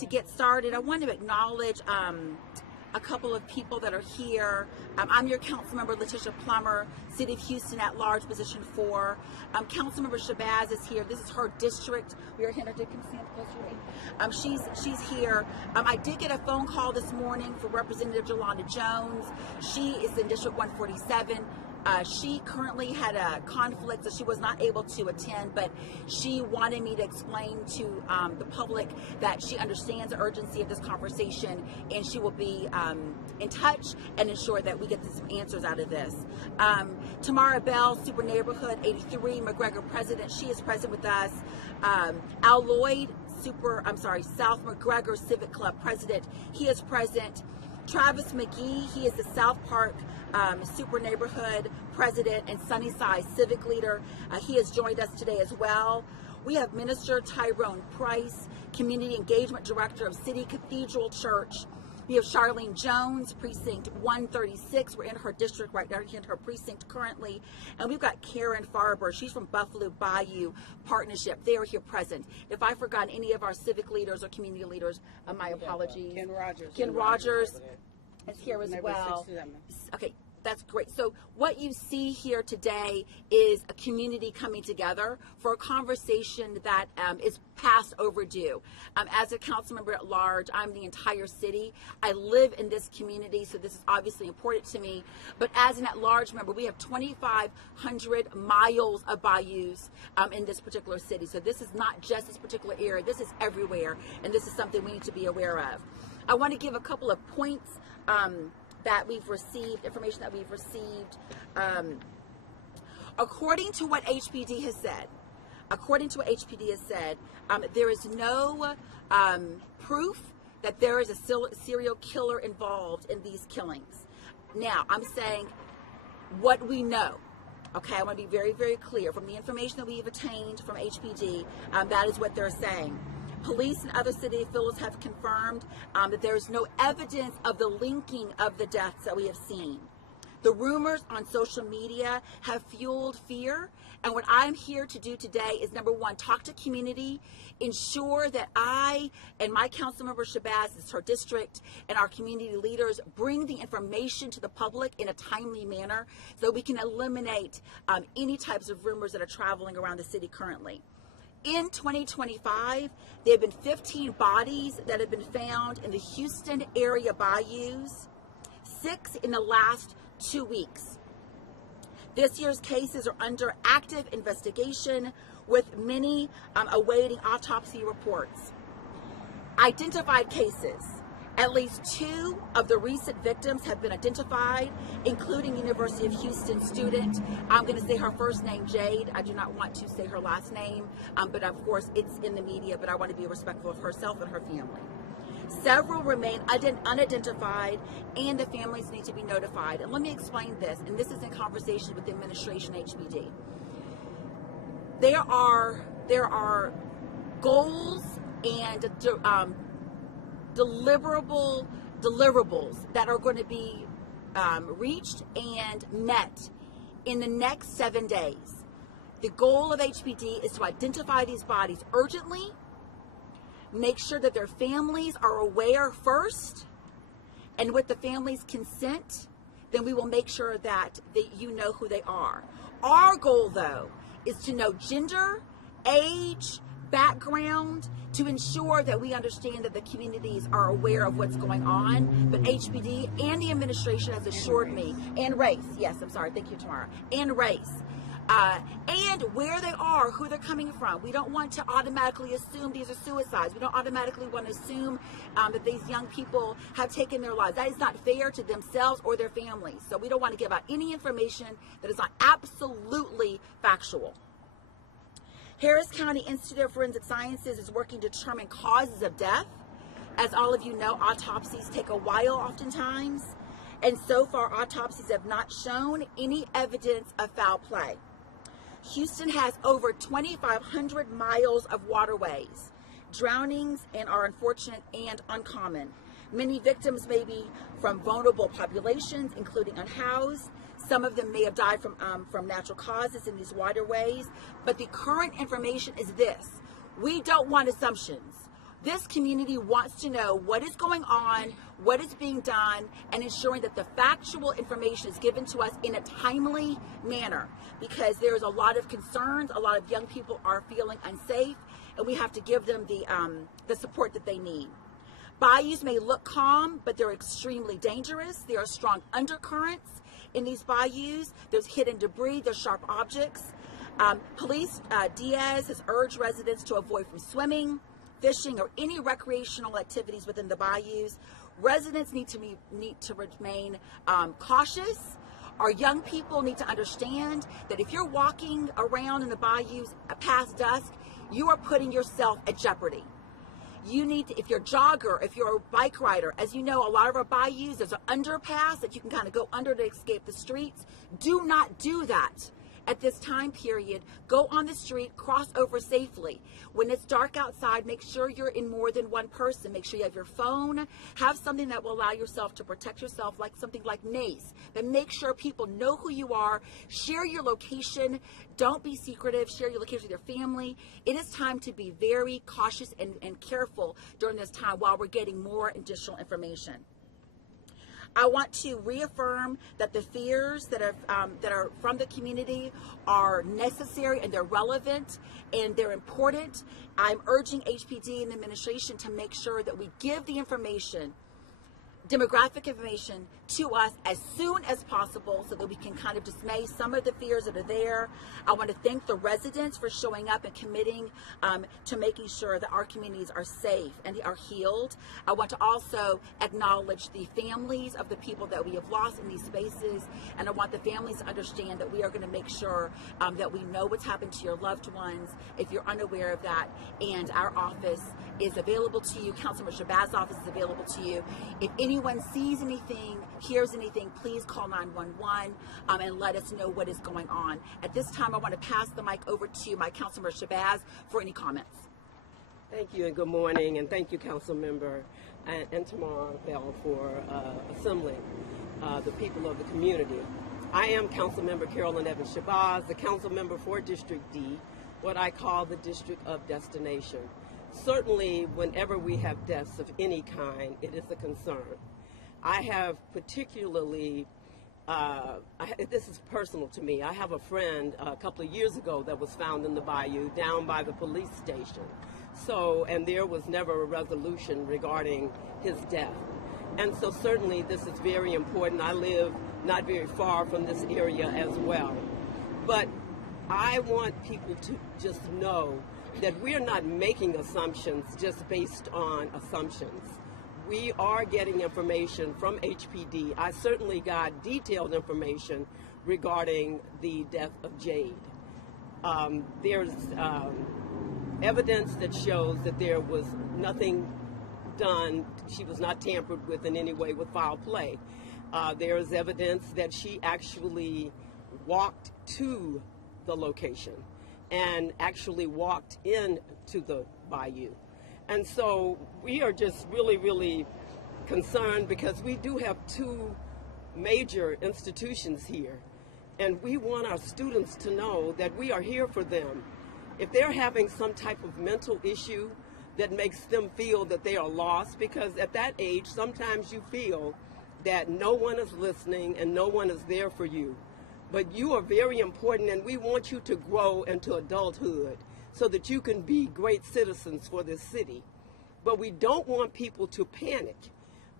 to get started, I want to acknowledge a couple of people that are here. I'm your Councilmember Letitia Plummer, City of Houston at Large, Position 4. Councilmember Shabazz is here. This is her district. We are here. She's here. I did get a phone call this morning for Representative Jolanda Jones. She is in District 147. She currently had a conflict, so she was not able to attend, but she wanted me to explain to the public that she understands the urgency of this conversation, and she will be in touch and ensure that we get some answers out of this. Tamara Bell, Super Neighborhood 83, MacGregor President, she is present with us. Al Lloyd, South MacGregor Civic Club President, he is present. Travis McGee, he is the South Park Super Neighborhood President and Sunnyside Civic Leader. He has joined us today as well. We have Minister Tyrone Price, Community Engagement Director of City Cathedral Church. We have Charlene Jones, Precinct 136. We're in her district right now, in her precinct currently. And we've got Karen Farber. She's from Buffalo Bayou Partnership. They are here present. If I've forgotten any of our civic leaders or community leaders, my apologies. Ken Rogers is here as well. Okay. That's great. So what you see here today is a community coming together for a conversation that is past overdue. As a council member at large, I'm the entire city. I live in this community, so this is obviously important to me. But as an at-large member, we have 2,500 miles of bayous in this particular city. So this is not just this particular area. This is everywhere, and this is something we need to be aware of. I want to give a couple of points that we've received, information that we've received. According to what HPD has said, there is no proof that there is a serial killer involved in these killings. Now, I'm saying what we know. Okay, I want to be very, very clear. From the information that we've obtained from HPD, that is what they're saying. Police and other city officials have confirmed that there is no evidence of the linking of the deaths that we have seen. The rumors on social media have fueled fear, and what I'm here to do today is, number one, talk to community, ensure that I and my council member Shabazz, it's her district, and our community leaders bring the information to the public in a timely manner so we can eliminate any types of rumors that are traveling around the city currently. In 2025, there have been 15 bodies that have been found in the Houston area bayous, 6 in the last 2 weeks. This year's cases are under active investigation, with many awaiting autopsy reports. Identified cases. At least 2 of the recent victims have been identified, including University of Houston student. I'm going to say her first name, Jade. I do not want to say her last name, but of course it's in the media, but I want to be respectful of herself and her family. Several remain unidentified, and the families need to be notified. And let me explain this, and this is in conversation with the administration, HPD. There are goals and deliverables that are going to be reached and met in the next 7 days. The goal of HPD is to identify these bodies urgently, make sure that their families are aware first, and with the families' consent, then we will make sure that you know who they are. Our goal, though, is to know gender, age, background, to ensure that we understand that the communities are aware of what's going on. But HPD and the administration has assured me, and race, yes, I'm sorry, thank you, Tamara, and race, and where they are, who they're coming from. We don't want to automatically assume these are suicides. We don't automatically want to assume that these young people have taken their lives. That is not fair to themselves or their families. So we don't want to give out any information that is not absolutely factual. Harris County Institute of Forensic Sciences is working to determine causes of death. As all of you know, autopsies take a while oftentimes, and so far autopsies have not shown any evidence of foul play. Houston has over 2,500 miles of waterways. Drownings are unfortunate and uncommon. Many victims may be from vulnerable populations, including unhoused. Some of them may have died from natural causes in these waterways, but the current information is this. We don't want assumptions. This community wants to know what is going on, what is being done, and ensuring that the factual information is given to us in a timely manner, because there's a lot of concerns. A lot of young people are feeling unsafe, and we have to give them the support that they need. Bayous may look calm, but they're extremely dangerous. There are strong undercurrents in these bayous. There's hidden debris, there's sharp objects. Police Diaz has urged residents to avoid from swimming, fishing, or any recreational activities within the bayous. Residents need to remain cautious. Our young people need to understand that if you're walking around in the bayous past dusk, you are putting yourself at jeopardy. You need to, if you're a jogger, if you're a bike rider, as you know, a lot of our bayous, there's an underpass that you can kind of go under to escape the streets. Do not do that at this time period. Go on the street, cross over safely. When it's dark outside, make sure you're in more than one person. Make sure you have your phone, have something that will allow yourself to protect yourself, like something like mace. But make sure people know who you are. Share your location. Don't be secretive. Share your location with your family. It is time to be very cautious and careful during this time while we're getting more additional information. I want to reaffirm that the fears that are from the community are necessary and they're relevant and they're important. I'm urging HPD and the administration to make sure that we give the information, demographic information, to us as soon as possible so that we can kind of dismay some of the fears that are there. I want to thank the residents for showing up and committing to making sure that our communities are safe and they are healed. I want to also acknowledge the families of the people that we have lost in these spaces, and I want the families to understand that we are going to make sure that we know what's happened to your loved ones if you're unaware of that, and our office is available to you. Councilmember Shabazz's office is available to you. If anyone sees anything, hears anything, please call 911 and let us know what is going on. At this time, I want to pass the mic over to my Councilmember Shabazz for any comments. Thank you and good morning, and thank you, Councilmember and Tamar Bell, for assembling the people of the community. I am Councilmember Carolyn Evans Shabazz, the council member for District D, what I call the District of Destination. Certainly, whenever we have deaths of any kind, it is a concern. I have particularly, this is personal to me, I have a friend a couple of years ago that was found in the bayou down by the police station. And there was never a resolution regarding his death. And so certainly this is very important. I live not very far from this area as well. But I want people to just know that we're not making assumptions just based on assumptions. We are getting information from HPD. I certainly got detailed information regarding the death of Jade. There's evidence that shows that there was nothing done, she was not tampered with in any way with foul play. There is evidence that she actually walked to the location and actually walked into the bayou. And so we are just really, really concerned because we do have two major institutions here, and we want our students to know that we are here for them. If they're having some type of mental issue that makes them feel that they are lost, because at that age, sometimes you feel that no one is listening and no one is there for you. But you are very important, and we want you to grow into adulthood so that you can be great citizens for this city. But we don't want people to panic.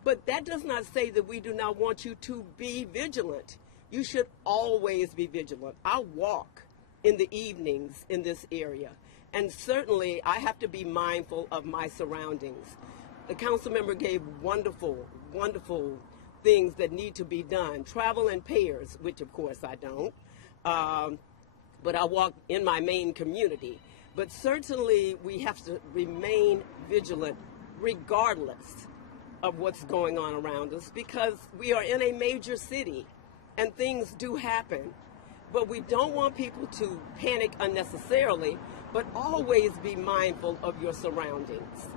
But that does not say that we do not want you to be vigilant. You should always be vigilant. I walk in the evenings in this area, and certainly I have to be mindful of my surroundings. The council member gave wonderful, wonderful things that need to be done. Travel in pairs, which of course I don't, but I walk in my main community. But certainly we have to remain vigilant regardless of what's going on around us, because we are in a major city and things do happen. But we don't want people to panic unnecessarily, but always be mindful of your surroundings.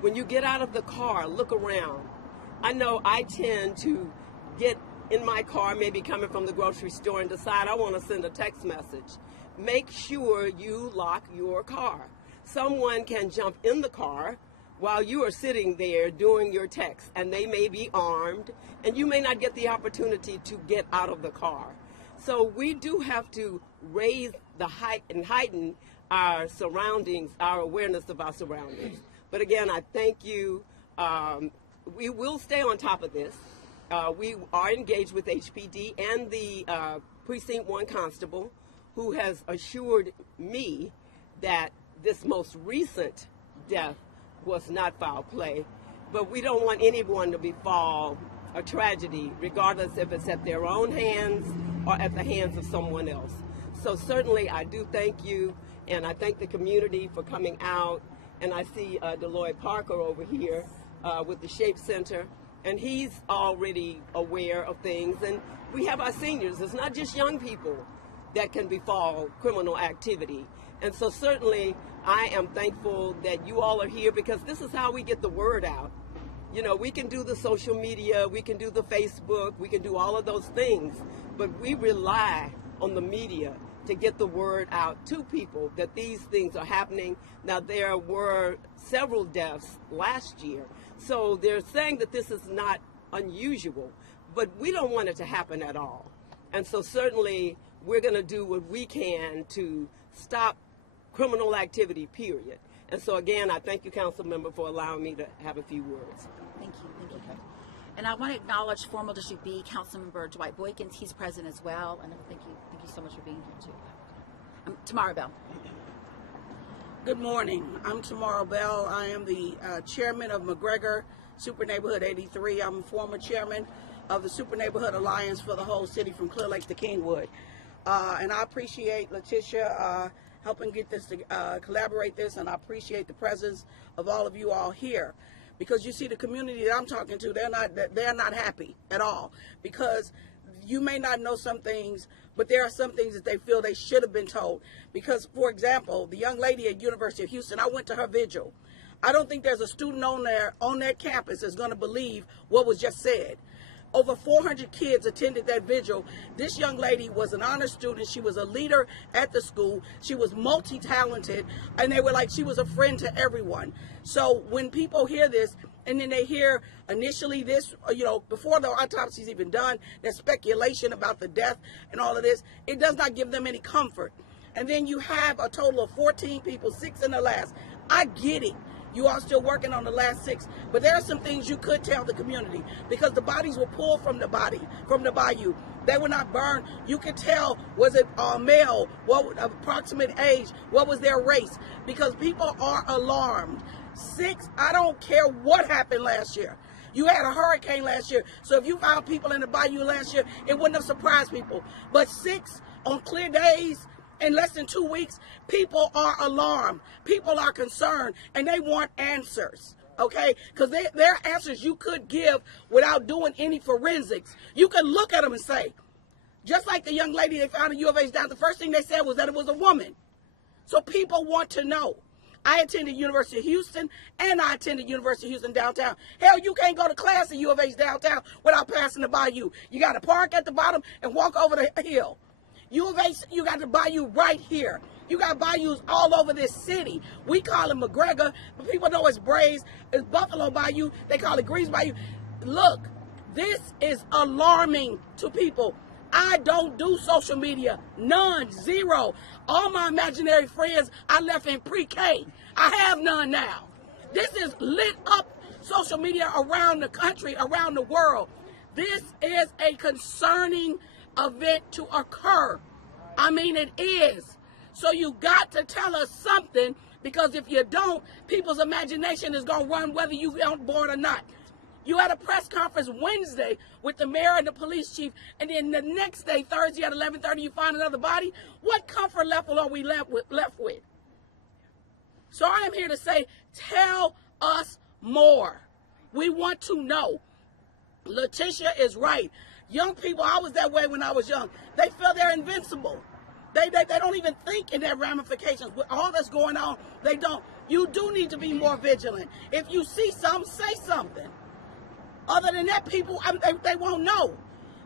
When you get out of the car, look around. I know I tend to get in my car, maybe coming from the grocery store, and decide I want to send a text message. Make sure you lock your car. Someone can jump in the car while you are sitting there doing your text, and they may be armed, and you may not get the opportunity to get out of the car. So we do have to raise the height and heighten our surroundings, our awareness of our surroundings. But again, I thank you. We will stay on top of this. We are engaged with HPD and the Precinct 1 Constable, who has assured me that this most recent death was not foul play. But we don't want anyone to befall a tragedy, regardless if it's at their own hands or at the hands of someone else. So certainly I do thank you, and I thank the community for coming out. And I see Deloitte Parker over here with the Shape Center, and he's already aware of things. And we have our seniors. It's not just young people that can befall criminal activity. And so certainly I am thankful that you all are here, because this is how we get the word out. You know, we can do the social media, we can do the Facebook, we can do all of those things, but we rely on the media to get the word out to people that these things are happening. Now, there were several deaths last year, so they're saying that this is not unusual, but we don't want it to happen at all. And so certainly we're going to do what we can to stop criminal activity, period. And so again, I thank you, Council Member, for allowing me to have a few words. Thank you. Thank you. And I want to acknowledge former District B Councilmember Dwight Boykins. He's present as well. And thank you so much for being here too. Tamara Bell. Good morning. I'm Tamara Bell. I am the chairman of MacGregor Super Neighborhood 83. I'm former chairman of the Super Neighborhood Alliance for the whole city from Clear Lake to Kingwood. And I appreciate Letitia helping get this to collaborate this, and I appreciate the presence of all of you all here, because you see the community that I'm talking to, they're not happy at all, because you may not know some things, but there are some things that they feel they should have been told. Because, for example, the young lady at University of Houston, I went to her vigil. I don't think there's a student on that campus that's going to believe what was just said. Over 400 kids attended that vigil. This young lady was an honor student. She was a leader at the school. She was multi-talented, and they were like, she was a friend to everyone. So when people hear this, and then they hear initially this, before the autopsy is even done, there's speculation about the death and all of this, it does not give them any comfort. And then you have a total of 14 people, 6 in the last. I get it. You are still working on the last 6, but there are some things you could tell the community, because the bodies were pulled from the bayou. They were not burned. You could tell, was it male, what approximate age, what was their race, because people are alarmed. 6, I don't care what happened last year. You had a hurricane last year, so if you found people in the bayou last year, it wouldn't have surprised people. But 6 on clear days, in less than 2 weeks, people are alarmed. People are concerned, and they want answers, okay? Because there are answers you could give without doing any forensics. You could look at them and say, just like the young lady they found at U of H down, the first thing they said was that it was a woman. So people want to know. I attended University of Houston, and I attended University of Houston downtown. Hell, you can't go to class at U of H downtown without passing the bayou. You got to park at the bottom and walk over the hill. U of H, you got the bayou right here. You got bayous all over this city. We call it MacGregor, but people know it's Braves, it's Buffalo Bayou. They call it Grease Bayou. Look, this is alarming to people. I don't do social media. None. Zero. All my imaginary friends I left in pre-K. I have none now. This is lit up social media around the country, around the world. This is a concerning event to occur. I mean, it is. So you got to tell us something, because if you don't, people's imagination is going to run whether you on board or not. You had a press conference Wednesday with the mayor and the police chief, and then the next day, Thursday at 11:30, you find another body. What comfort level are we left with? So I am here to say, tell us more. We want to know. Letitia is right. Young people, I was that way when I was young. They feel they're invincible. They don't even think in their ramifications. With all that's going on, they don't. You do need to be more vigilant. If you see something, say something. Other than that, people, they won't know.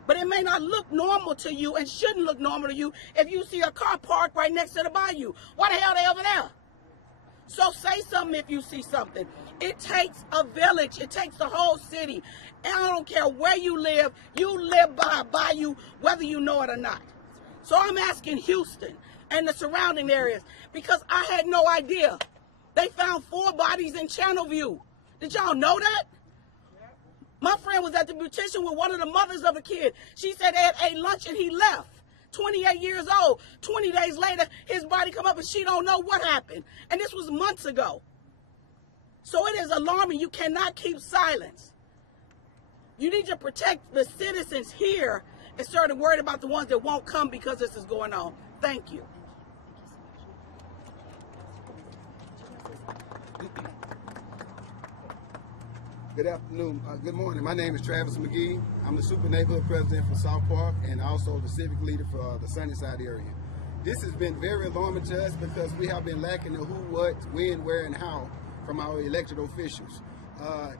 But it may not look normal to you, and shouldn't look normal to you, if you see a car parked right next to the bayou. Why the hell are they over there? So say something if you see something. It takes a village. It takes the whole city. And I don't care where you live by a bayou, whether you know it or not. So I'm asking Houston and the surrounding areas, because I had no idea. They found 4 bodies in Channelview. Did y'all know that? My friend was at the beautician with one of the mothers of a kid. She said they had ate lunch and he left. 28 years old. 20 days later, his body come up and she don't know what happened. And this was months ago. So it is alarming. You cannot keep silence. You need to protect the citizens here instead of worried about the ones that won't come because this is going on. Thank you. Good afternoon. Good morning. My name is Travis McGee. I'm the Super Neighborhood President for South Park and also the Civic Leader for the Sunnyside area. This has been very alarming to us because we have been lacking the who, what, when, where, and how from our elected officials.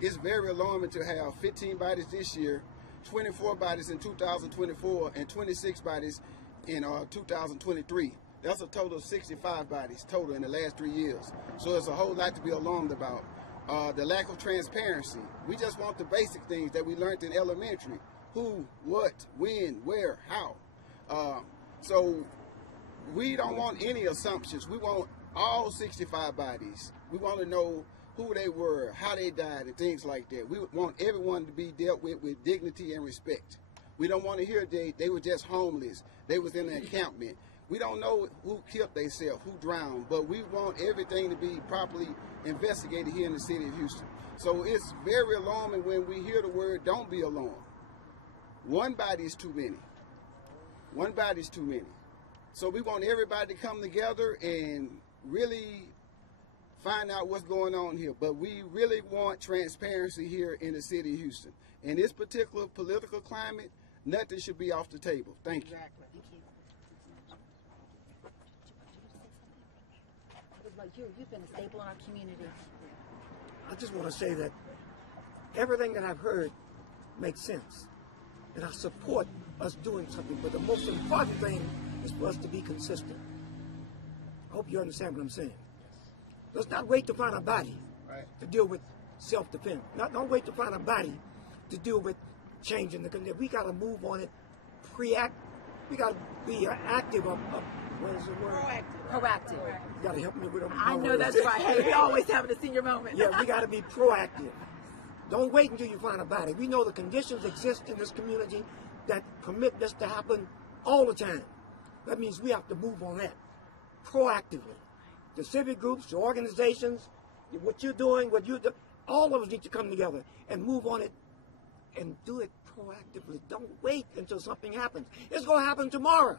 It's very alarming to have 15 bodies this year, 24 bodies in 2024, and 26 bodies in 2023. That's a total of 65 bodies total in the last 3 years. So it's a whole lot to be alarmed about. The lack of transparency. We just want the basic things that we learned in elementary. Who, what, when, where, how. So we don't want any assumptions. We want all 65 bodies. We want to know who they were, how they died, and things like that. We want everyone to be dealt with dignity and respect. We don't want to hear they were just homeless. They was in an encampment. We don't know who killed themselves, who drowned, but we want everything to be properly investigated here in the city of Houston. So it's very alarming when we hear the word, don't be alarmed. One body is too many. One body is too many. So we want everybody to come together and really find out what's going on here. But we really want transparency here in the city of Houston. In this particular political climate, nothing should be off the table. Thank you. Exactly. You've been a staple in our community. I just want to say that everything that I've heard makes sense. And I support us doing something. But the most important thing is for us to be consistent. I hope you understand what I'm saying. Let's not wait to find a body to deal with self-defense. Don't wait to find a body to deal with changing the condition. We got to move on it. We got to be active. What is the word? Proactive. You got to help me with them. I know that's right. Hey, we always having a senior moment. Yeah, we got to be proactive. Don't wait until you find a body. We know the conditions exist in this community that permit this to happen all the time. That means we have to move on that proactively. The civic groups, the organizations, what you're doing, what you do, all of us need to come together and move on it and do it proactively. Don't wait until something happens. It's going to happen tomorrow.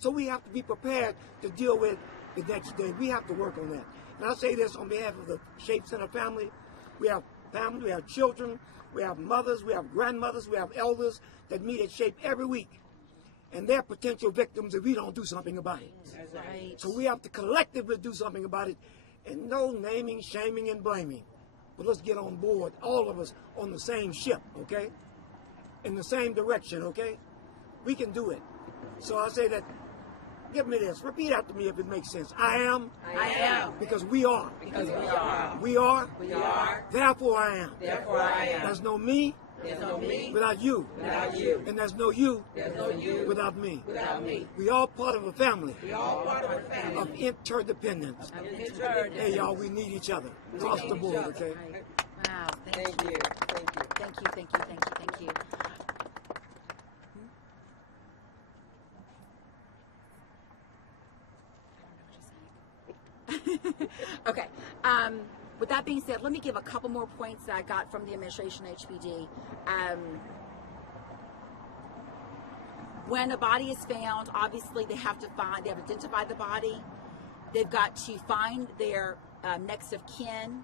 So we have to be prepared to deal with the next day. We have to work on that. And I say this on behalf of the Shape Center family. We have family, we have children, we have mothers, we have grandmothers, we have elders that meet at Shape every week. And they're potential victims if we don't do something about it. That's right. So we have to collectively do something about it. And no naming, shaming, and blaming. But let's get on board, all of us, on the same ship, okay? In the same direction, okay? We can do it. So I say that, give me this. Repeat after me if it makes sense. I am. I am. Because we are. Because we are. We are. We are. Therefore I am. Therefore I am. There's no me. There's no me without you. without you. And there's no you. There's no you without me. without me. We all part of a family We all part of a family of interdependence. of interdependence. Hey y'all, we need each other. Across the board, okay? Wow. Thank you. Thank you. Thank you. Thank you. Thank you. Thank you. Okay. With that being said, let me give a couple more points that I got from the administration HPD. When a body is found, obviously they have to identify the body. They've got to find their next of kin.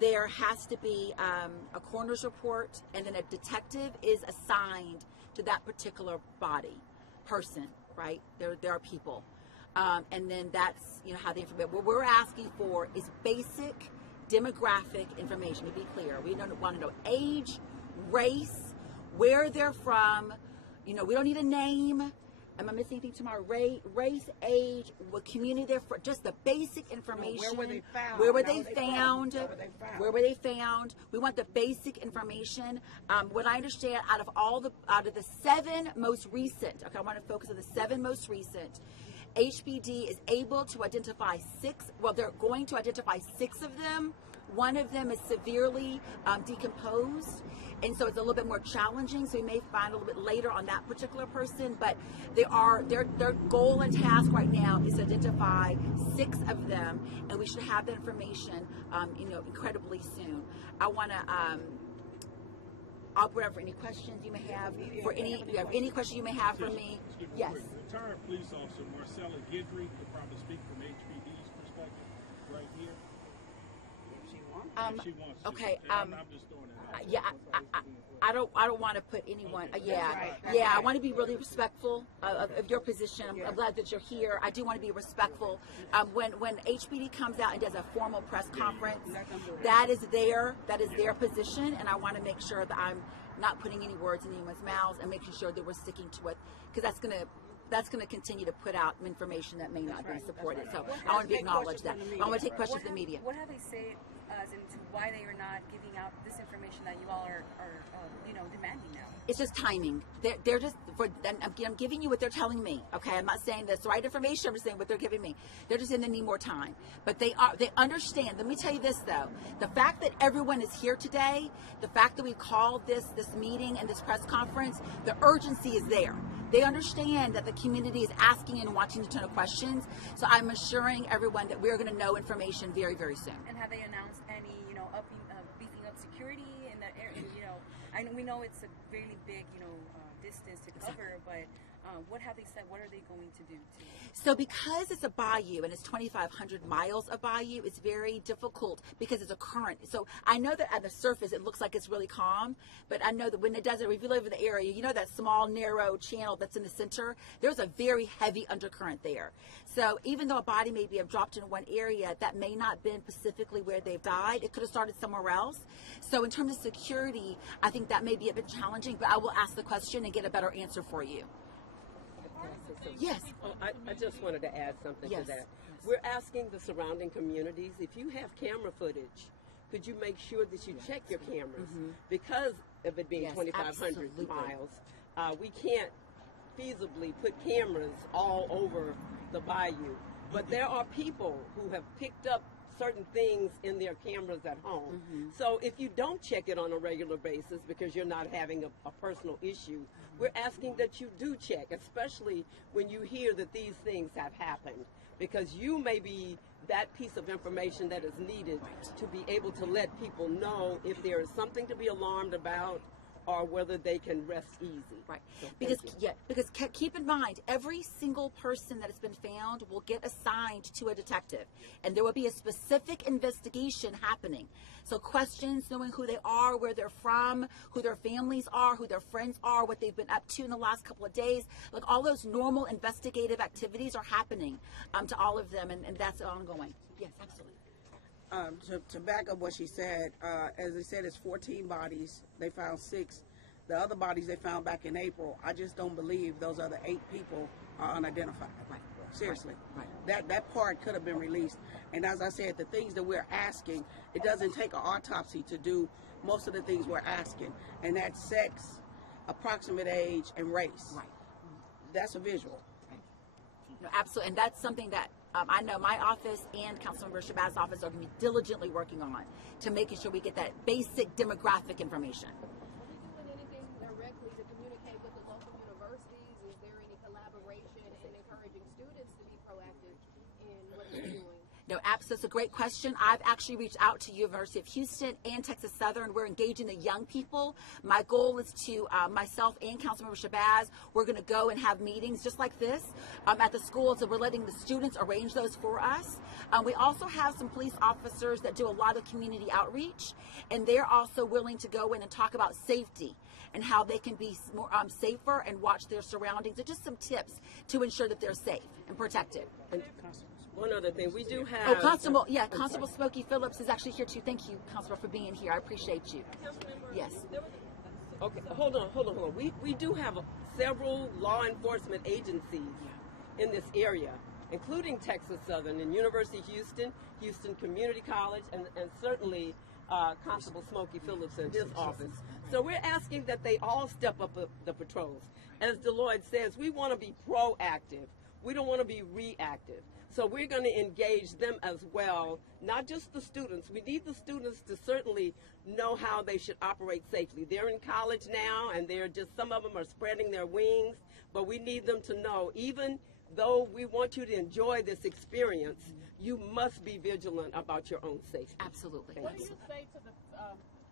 There has to be a coroner's report, and then a detective is assigned to that particular person, right? There are people. And then that's how the information. What we're asking for is basic demographic information. To be clear, we don't want to know age, race, where they're from. We don't need a name. Am I missing anything tomorrow? Race, age, what community they're from, just the basic information. Where were they found? Where were Now they they found? found. Where were they found? Where were they found? We want the basic information. What I understand, out of the 7 most recent, okay, I want to focus on the 7 most recent. HPD is able to identify 6. Well, they're going to identify 6 of them. One of them is severely decomposed, and so it's a little bit more challenging. So we may find a little bit later on that particular person, but their goal and task right now is to identify 6 of them, and we should have that information, incredibly soon. I want to. I'll open up for any questions you may have. For any questions you may have for me, yes. Retired police officer Marcella Guidry could probably speak from HPD's perspective right here. If she wants to. Okay. I'm just throwing it out. Yeah, I don't want to put anyone. I want to be really respectful of your position. I'm glad that you're here. I do want to be respectful. When HPD comes out and does a formal press conference, that is their position, and I want to make sure that I'm not putting any words in anyone's mouths and making sure that we're sticking to it, because that's going to continue to put out information that may not be supported. So I want to acknowledge that. I want to take questions from the media. What have they said as into why they are not giving out this information that you all are demanding now? It's just timing. They're just I'm giving you what they're telling me. Okay, I'm not saying that's the right information. I'm just saying what they're giving me. They're just saying they need more time, but they understand. Let me tell you this though: the fact that everyone is here today, the fact that we called this meeting and this press conference, the urgency is there. They understand that the community is asking and wanting to know questions. So I'm assuring everyone that we're going to know information very, very soon. And have they announced any, beefing up security in that area? We know it's a really big, distance to cover, but what have they said? What are they going to do? So because it's a bayou and it's 2,500 miles of bayou, it's very difficult because it's a current. So I know that at the surface it looks like it's really calm, but I know that when it doesn't, if you live in the area, you know that small narrow channel that's in the center, there's a very heavy undercurrent there. So even though a body may be dropped in one area, that may not have been specifically where they've died. It could have started somewhere else. So in terms of security, I think that may be a bit challenging, but I will ask the question and get a better answer for you. Yes. I just wanted to add something Yes. to that. We're asking the surrounding communities, if you have camera footage, could you make sure that you check your cameras? Because of it being Yes, 2,500 absolutely. miles, we can't feasibly put cameras all over the bayou. But there are people who have picked up certain things in their cameras at home. So if you don't check it on a regular basis because you're not having a personal issue, we're asking that you do check, especially when you hear that these things have happened, because you may be that piece of information that is needed to be able to let people know if there is something to be alarmed about or whether they can rest easy. Right. So Because thank you. keep in mind, every single person that has been found will get assigned to a detective, and there will be a specific investigation happening. So questions, knowing who they are, where they're from, who their families are, who their friends are, what they've been up to in the last couple of days, like all those normal investigative activities are happening to all of them, and that's ongoing. Yes, absolutely. To back up what she said, as they said, it's 14 bodies. They found 6. The other bodies they found back in April. I just don't believe those other 8 people are unidentified. Right. Seriously. Right. That part could have been released. And as I said, the things that we're asking, it doesn't take an autopsy to do most of the things we're asking. And that's sex, approximate age, and race. Right. That's a visual. No, absolutely, and that's something that I know my office and Councilmember Shabazz's office are going to be diligently working on to making sure we get that basic demographic information. Are they doing anything directly to communicate with the local universities? Is there any collaboration in encouraging students to be proactive in what they're doing? No, absolutely. It's a great question. I've actually reached out to University of Houston and Texas Southern. We're engaging the young people. My goal is to, myself and Councilmember Shabazz, we're going to go and have meetings just like this at the schools, and we're letting the students arrange those for us. We also have some police officers that do a lot of community outreach, and they're also willing to go in and talk about safety and how they can be more safer and watch their surroundings, and just some tips to ensure that they're safe and protected. And one other thing, we do have... Oh, Constable, yeah, Constable Smokey Phillips is actually here too. Thank you, Constable, for being here. I appreciate you. Yes. Okay, hold on. We do have several law enforcement agencies in this area, including Texas Southern and University of Houston, Houston Community College, and certainly Constable Smokey Phillips in his office. So we're asking that they all step up the patrols. As Deloitte says, we want to be proactive. We don't want to be reactive. So we're going to engage them as well, not just the students. We need the students to certainly know how they should operate safely. They're in college now, and some of them are spreading their wings, but we need them to know, even though we want you to enjoy this experience, you must be vigilant about your own safety. Absolutely. What do you say to the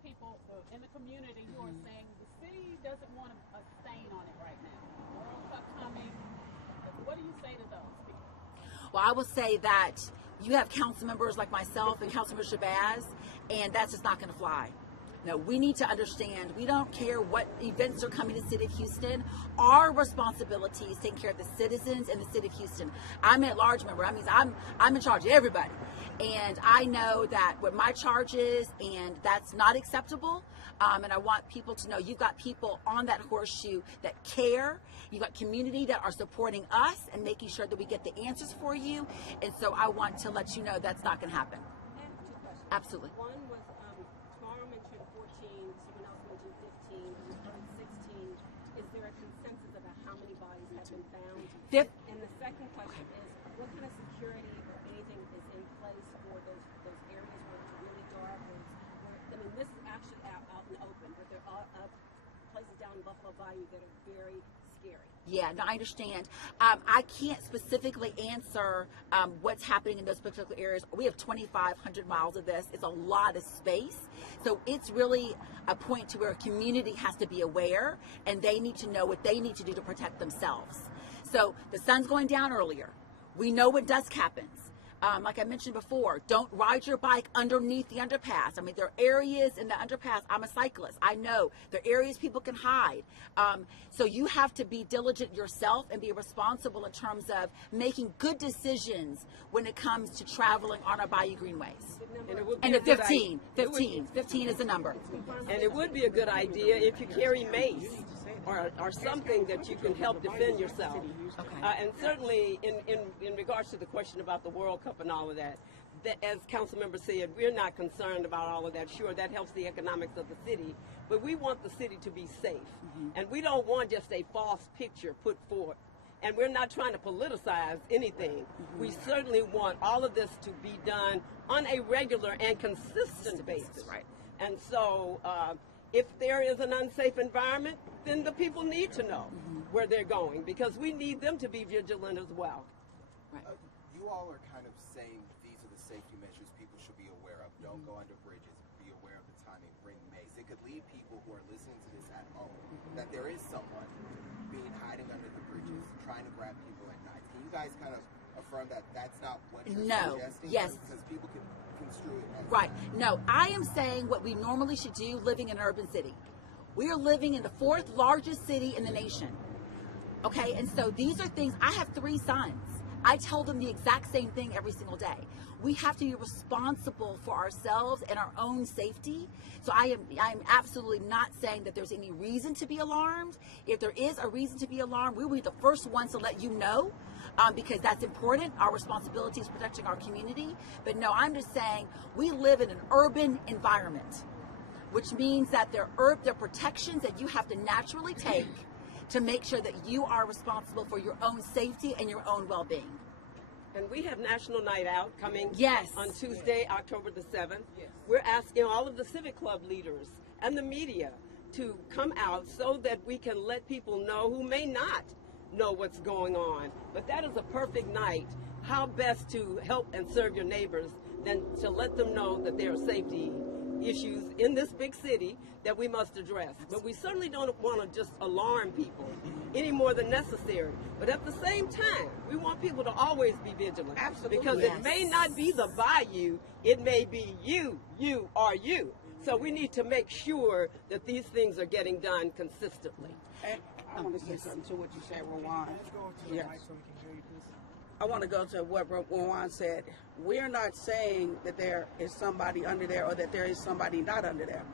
people in the community who are saying the city doesn't want a stain on it right now? World Cup coming. What do you say to those people? Well, I will say that you have council members like myself and Councilmember Shabazz, and that's just not going to fly. No, we need to understand, we don't care what events are coming to the city of Houston. Our responsibility is taking care of the citizens in the city of Houston. I'm an at-large member. That means I'm in charge of everybody. And I know that what my charge is, and that's not acceptable. And I want people to know you've got people on that horseshoe that care. You've got community that are supporting us and making sure that we get the answers for you. And so I want to let you know that's not going to happen. I have two questions. Absolutely. One was tomorrow mentioned 14, someone else mentioned 15, and we heard 16. Is there a consensus about how many bodies have been found? And the second question is, what kind of security or anything is in place for those areas where it's really dark? This is actually out in the open, but there are places down in Buffalo Bayou that are very scary. Yeah, no, I understand. I can't specifically answer what's happening in those particular areas. We have 2,500 miles of this. It's a lot of space. So it's really a point to where a community has to be aware, and they need to know what they need to do to protect themselves. So the sun's going down earlier. We know when dusk happens. Like I mentioned before, don't ride your bike underneath the underpass. I mean, there are areas in the underpass. I'm a cyclist. I know there are areas people can hide. So you have to be diligent yourself and be responsible in terms of making good decisions when it comes to traveling on our Bayou Greenways. And the 15 is the number. And it would be a good idea if you carry mace or something that you can help defend yourself. Okay. And certainly in regards to the question about the World Cup and all of that, as council member said, we're not concerned about all of that. Sure, that helps the economics of the city, but we want the city to be safe. And we don't want just a false picture put forth. And we're not trying to politicize anything. We certainly want all of this to be done on a regular and consistent basis. Right. And so if there is an unsafe environment, then the people need to know where they're going, because we need them to be vigilant as well. Right. You all are kind of saying these are the safety measures people should be aware of. Don't go under bridges. Be aware of the timing. Bring mace. It could lead people who are listening to this at home that there is someone hiding under the bridges, trying to grab people at night. Can you guys kind of affirm that that's not what you're suggesting? Yes. Because people can construe it as Right. No, I am saying what we normally should do living in an urban city. We are living in the 4th largest city in the nation. Okay, and so these are things, I have 3 sons. I tell them the exact same thing every single day. We have to be responsible for ourselves and our own safety. So I am absolutely not saying that there's any reason to be alarmed. If there is a reason to be alarmed, we will be the first ones to let you know, because that's important. Our responsibility is protecting our community. But no, I'm just saying we live in an urban environment, which means that there are protections that you have to naturally take to make sure that you are responsible for your own safety and your own well-being. And we have National Night Out coming on Tuesday, October the 7th. We're asking all of the civic club leaders and the media to come out so that we can let people know who may not know what's going on. But that is a perfect night. How best to help and serve your neighbors than to let them know that there are safety issues in this big city that we must address. But we certainly don't want to just alarm people any more than necessary. But at the same time, we want people to always be vigilant. Absolutely. Because it may not be the Bayou, it may be you or you. So we need to make sure that these things are getting done consistently. And I want to say something to what you said, Rowan. Yes. I want to go to what Rowan said. We're not saying that there is somebody under there or that there is somebody not under there.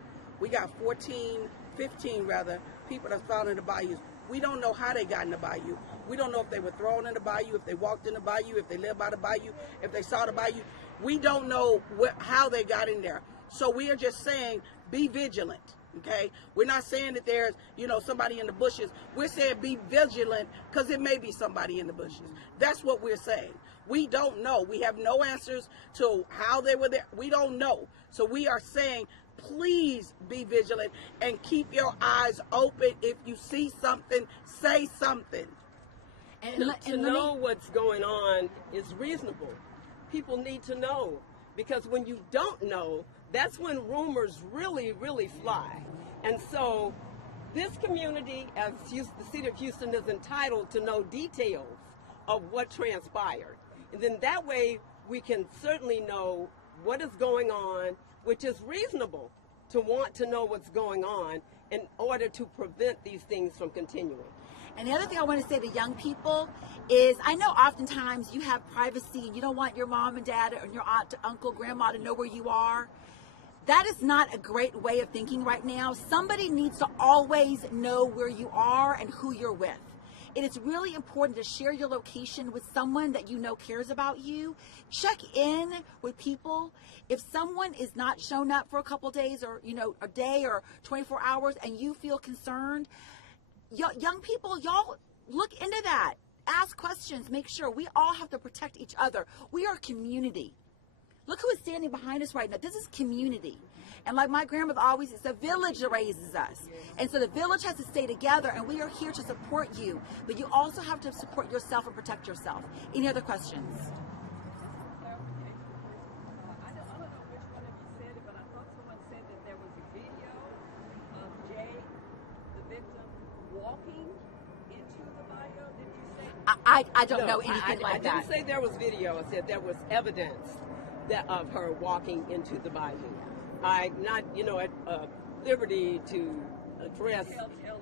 We got 14 15 rather, people that's found in the bayous. We don't know how they got in the bayou. We don't know if they were thrown in the bayou, if they walked in the bayou, if they lived by the bayou, if they saw the bayou. We don't know how they got in there. So we are just saying, be vigilant, okay? We're not saying that there's, somebody in the bushes. We're saying be vigilant because it may be somebody in the bushes. That's what we're saying. We don't know. We have no answers to how they were there. We don't know. So we are saying, please be vigilant and keep your eyes open. If you see something, say something. And to know what's going on is reasonable. People need to know, because when you don't know, that's when rumors really, really fly. And so this community, as the city of Houston, is entitled to know details of what transpired. And then that way we can certainly know what is going on, which is reasonable to want to know what's going on in order to prevent these things from continuing. And the other thing I want to say to young people is, I know oftentimes you have privacy and you don't want your mom and dad or your aunt, uncle, grandma to know where you are. That is not a great way of thinking right now. Somebody needs to always know where you are and who you're with. It is really important to share your location with someone that you know cares about you. Check in with people. If someone is not shown up for a couple days or, a day or 24 hours and you feel concerned, young people, y'all look into that. Ask questions. Make sure. We all have to protect each other. We are a community. Look who is standing behind us right now. This is community. And like my grandmother always says, the village raises us. And so the village has to stay together, and we are here to support you. But you also have to support yourself and protect yourself. Any other questions? I don't know which one of you said it, but I thought someone said that there was a video of Jay, the victim, walking into the bayou. Did you say? I don't know anything like that. I didn't say there was video. I said there was evidence of her walking into the bayou. I'm not, at liberty to address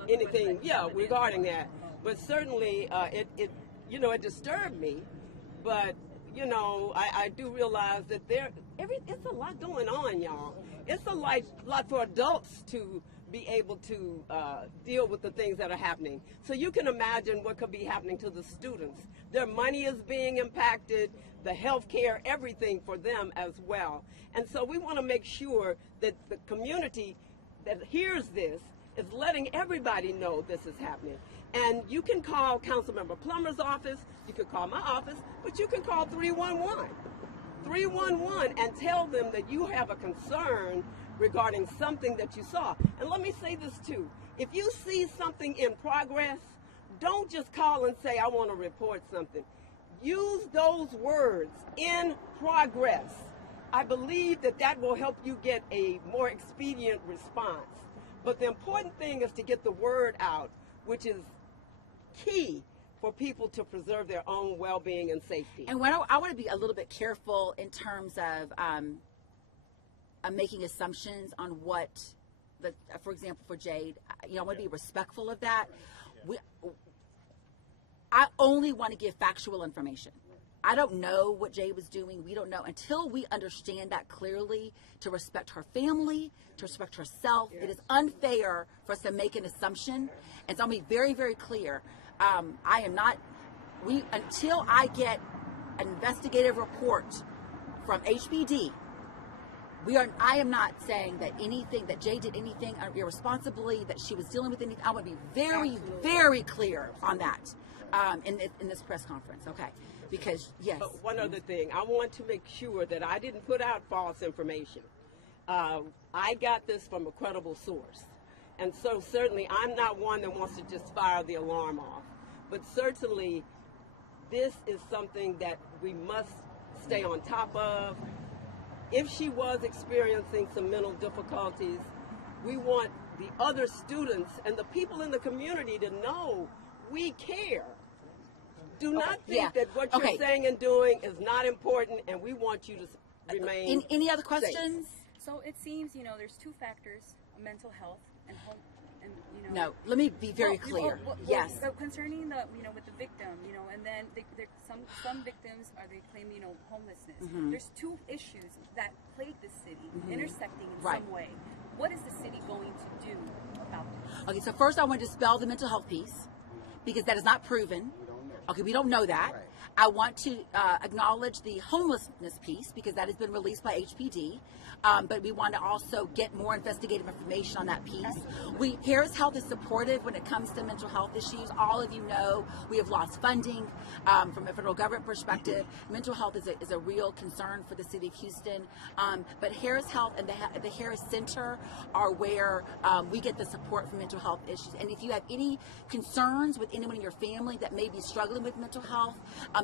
anything, regarding that. But certainly, it disturbed me. But I do realize that it's a lot going on, y'all. It's a lot for adults to be able to deal with the things that are happening. So you can imagine what could be happening to the students. Their money is being impacted, the health care, everything for them as well. And so we want to make sure that the community that hears this is letting everybody know this is happening. And you can call Councilmember Plummer's office, you can call my office, but you can call 311 and tell them that you have a concern regarding something that you saw. And let me say this too. If you see something in progress, don't just call and say, I want to report something. Use those words, in progress. I believe that will help you get a more expedient response. But the important thing is to get the word out, which is key for people to preserve their own well-being and safety. And I want to be a little bit careful in terms of making assumptions on what, for example, for Jade, I want to be respectful of that. I only want to give factual information. I don't know what Jade was doing. We don't know until we understand that clearly, to respect her family, to respect herself. It is unfair for us to make an assumption. And so I'll be very, very clear. I am not, until I get an investigative report from HPD, I am not saying that Jay did anything irresponsibly, that she was dealing with anything. I want to be very, very clear on that in this press conference, okay? Because, yes. One other thing, I want to make sure that I didn't put out false information. I got this from a credible source. And so certainly I'm not one that wants to just fire the alarm off. But certainly this is something that we must stay on top of. If she was experiencing some mental difficulties, we want the other students and the people in the community to know we care. Do not think that what you're saying and doing is not important, and we want you to remain Any other questions? Safe. So it seems, there's two factors, mental health and home. No, let me be very clear. Yes. So concerning with the victim, and then some victims they claim, homelessness. Mm-hmm. There's two issues that plague the city, intersecting in some way. What is the city going to do about Okay, so first I want to dispel the mental health piece because that is not proven. Okay, we don't know that. Right. I want to acknowledge the homelessness piece because that has been released by HPD, but we want to also get more investigative information on that piece. Harris Health is supportive when it comes to mental health issues. All of you know we have lost funding from a federal government perspective. Mental health is a real concern for the city of Houston, but Harris Health and the Harris Center are where we get the support for mental health issues. And if you have any concerns with anyone in your family that may be struggling with mental health,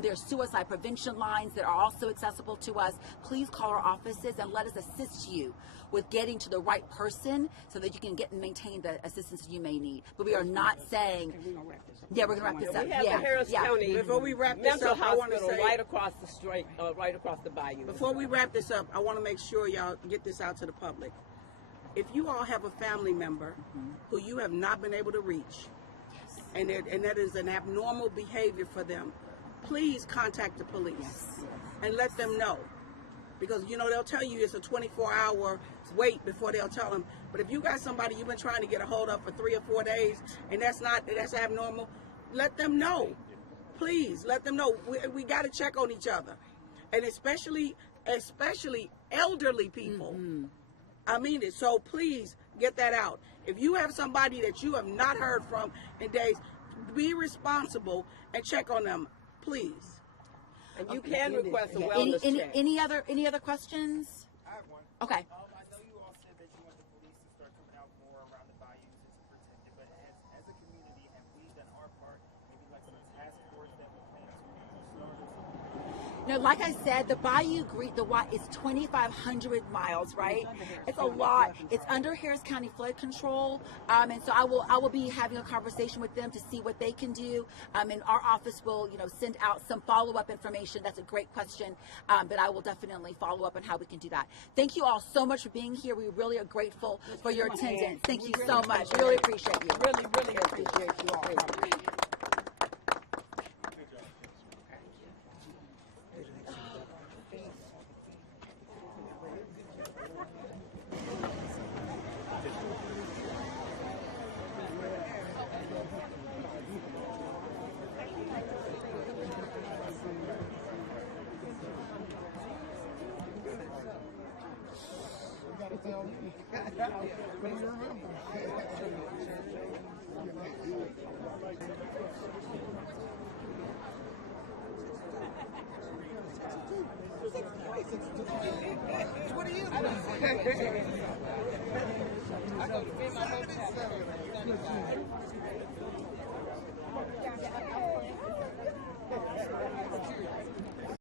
there are suicide prevention lines that are also accessible to us. Please call our offices and let us assist you with getting to the right person so that you can get and maintain the assistance you may need. But we are not saying, yeah, we're going to wrap this up. We have the Harris County Before we wrap this Mental up, I want to Hospital say, right across the street, right across the bayou. before we wrap this up, I want to make sure y'all get this out to the public. If you all have a family member who you have not been able to reach, and that is an abnormal behavior for them, please contact the police and let them know. Because, you know, they'll tell you it's a 24-hour wait before they'll tell them. But if you got somebody you've been trying to get a hold of for 3 or 4 days and that's abnormal, let them know. Please, let them know. We got to check on each other. And especially elderly people. I mean it. So please get that out. If you have somebody that you have not heard from in days, be responsible and check on them, please. And you can request a wellness check. Any other questions? I have one. Okay. I know you all said that you want the police to start coming out more around the bayous and to protect it, but as a community, have we done our part? Maybe like some task force that we plan to start or something? No, like I said, the Bayou is 2,500 miles, right? It's a lot. It's under Harris County flood control, and so I will be having a conversation with them to see what they can do. And our office will, send out some follow-up information. That's a great question, but I will definitely follow up on how we can do that. Thank you all so much for being here. We really are grateful for your attendance. Thank you so much. Really appreciate you. Really appreciate you all. What are you? I go to feed my